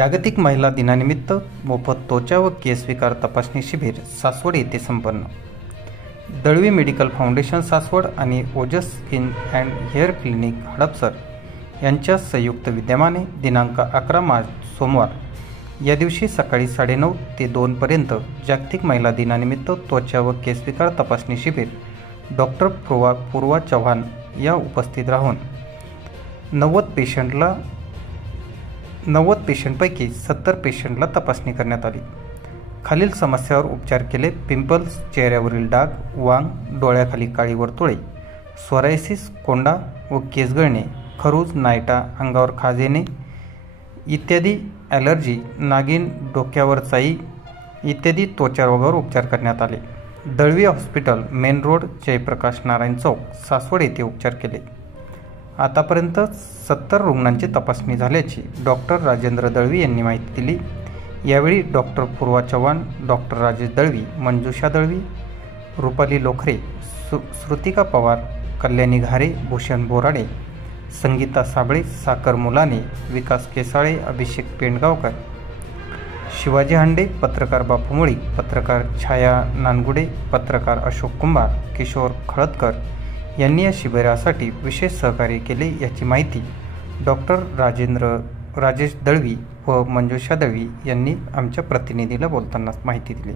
जागतिक महिला दिनानिमित्त मोफत त्वचा व केस विकार तपासणी शिबिर सासवड येथे संपन्न। दळवी मेडिकल फाउंडेशन सासवड आणि Ojas skin and hair clinic Hadapsar यांच्या संयुक्त विद्यमाने दिनांक 11 मार्च सोमवार या दिवशी सकाळी 9:30 ते 2 पर्यंत जागतिक महिला दिनानिमित्त त्वचा व केस विकार तपासणी शिबिर डॉक्टर पूर्वा चव्हाण या उपस्थित राहून 90 पेशंटपैकी 70 पेशंटला तपासणी करण्यात आली। खालील समस्यावर उपचार केले: पिंपल्स, चेहऱ्यावरील डाग, वांग, डोळ्याखाली काळी वर्तुळे, सोरायसिस, कोंडा व केस गळणे, खरूज, नायटा, अंगावर खाज येणे इत्यादी, ॲलर्जी, नागिन, डोक्यावर चाई इत्यादी त्वचा रोगावर उपचार करण्यात आले। Dalvi hospital, main road, Jayaprakash Narayan Chowk, Saswad येथे उपचार केले। आतापर्यंत 70 रुग्णांची तपासणी झाल्याची डॉक्टर राजेंद्र दळवी यांनी माहिती दिली। यावेळी डॉक्टर पूर्वा चव्हाण, डॉक्टर राजेश दळवी, मंजुषा दळवी, रुपाली लोखरे, श्रुतिका पवार, कल्याणी घारे, भूषण बोराडे, संगीता साबळे, साकर मुलाने, विकास केसाळे, अभिषेक पेंडगावकर, शिवाजी हांडे, पत्रकार बापू मुळी, पत्रकार छाया नानगुडे, पत्रकार अशोक कुंभार, किशोर खळदकर यांनी या शिबिरासाठी विशेष सहकार्य केले याची माहिती डॉक्टर राजेश दळवी व मंजुषा दळवी यांनी आमच्या प्रतिनिधीला बोलताना माहिती दिली।